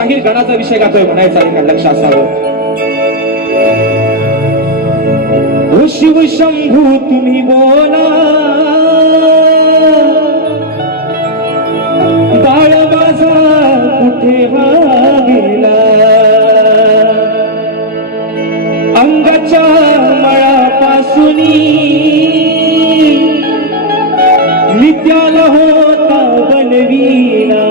गणाचा विषय गातोय म्हणायचा आहे का लक्ष असावं. ओ शिव शंभू तुम्ही बोला, बाळ माझा कुठे हा गेला, अंगाच्या मळापासूनी मी त्याला होता बनवीला.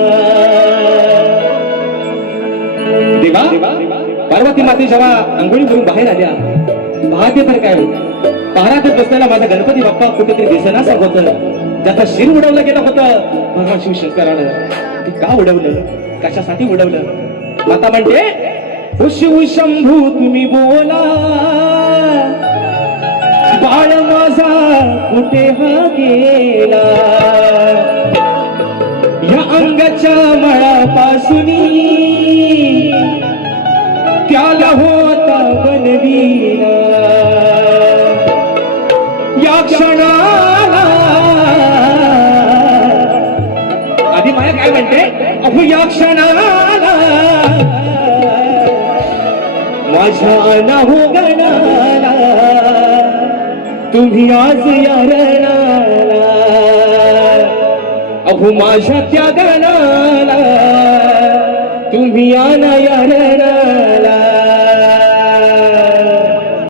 देवा पार्वती माते जेव्हा अंघोळी करून बाहेर आल्या, पाहते तर काय पहारात बसलेला माझा गणपती बाप्पा कुठेतरी दिसेना होत, ज्याचा शिर उडवलं गेलं होतं. बघा शिवशंकरानं ते का उडवलं, कशासाठी उडवलं. माता म्हणते ओ शिव शंभू तुम्ही बोला, बाळ माझा कुठे हा गेला, या अंगाच्या मळापासूनी त्याला होता बनवीला. या क्षणाला आधी माया काय म्हणते, अहो या क्षणाला माझ्या नाहो गणाला तुम्ही आज या रणाला, अहो माझ्या त्या गणाला तुम्ही आना या रणाला.